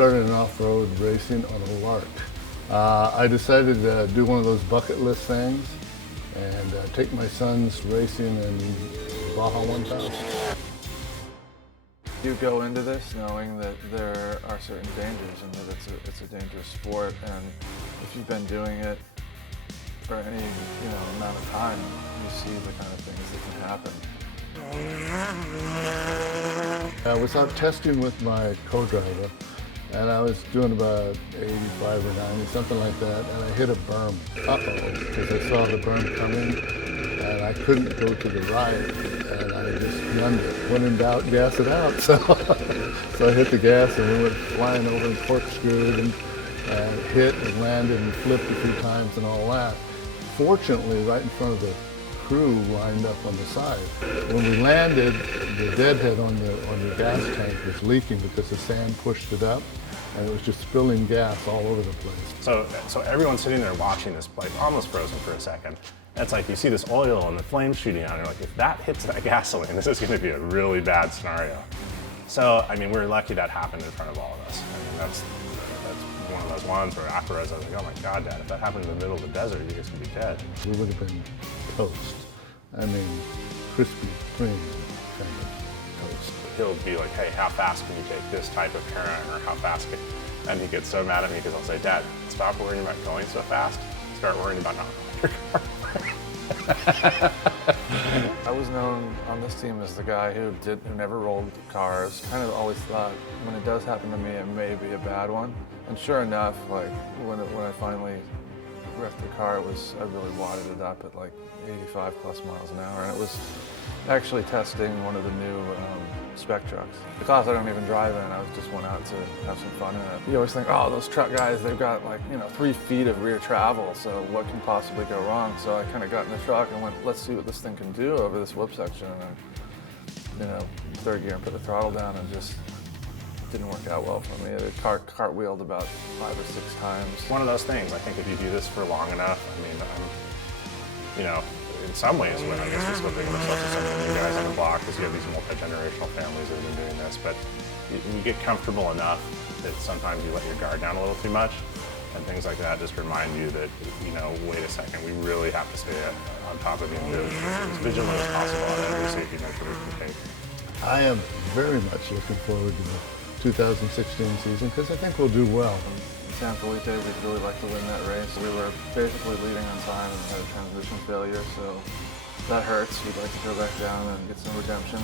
started in off-road racing on a lark. I decided to do one of those bucket list things and take my sons racing in Baja 1000. You go into this knowing that there are certain dangers and that it's a dangerous sport, and if you've been doing it for any amount of time, you see the kind of things that can happen. I was out testing with my co-driver, and I was doing about 85 or 90, something like that, and I hit a berm. Because I saw the berm coming, and I couldn't go to the right, and I just gunned it. When in doubt, gas it out. So I hit the gas, and we went flying over and corkscrewed, and hit and landed and flipped a few times and all that. Fortunately, right in front of the crew lined up on the side. When we landed, the deadhead on the gas tank was leaking because the sand pushed it up, and it was just spilling gas all over the place. So everyone's sitting there watching this, like almost frozen for a second. It's like you see this oil and the flames shooting out, and you're like, if that hits that gasoline, this is going to be a really bad scenario. So, I mean, we're lucky that happened in front of all of us. I mean, that's one of those ones where afterwards I was like, oh my God, Dad, if that happened in the middle of the desert, you guys could be dead. We would have been toast. I mean, crispy, cream kind of toast. He'll be like, hey, how fast can you take this type of turn, or how fast can... And he gets so mad at me because I'll say, Dad, stop worrying about going so fast, start worrying about not running your car. I was known on this team as the guy who never rolled cars. Kind of always thought when it does happen to me, it may be a bad one. And sure enough, like when I finally wrecked the car, I really wadded it up at like 85 plus miles an hour, and it was actually testing one of the new spec trucks. The class I don't even drive in, I just went out to have some fun in it. You always think, oh, those truck guys, they've got like 3 feet of rear travel, so what can possibly go wrong? So I kind of got in the truck and went, let's see what this thing can do over this whip section, and third gear and put the throttle down, and just didn't work out well for me. The car cartwheeled about 5 or 6 times. One of those things, I think if you do this for long enough, I mean, in some ways, when I guess we're still thinking ourselves as some of the new guys on the block, because you have these multi-generational families that have been doing this, but you get comfortable enough that sometimes you let your guard down a little too much, and things like that just remind you that, wait a second, we really have to stay on top of being really as vigilant as possible on every safety measure we can take. I am very much looking forward to the 2016 season because I think we'll do well. San Felipe, we'd really like to win that race. We were basically leading on time and had a transmission failure, so that hurts. We'd like to go back down and get some redemption.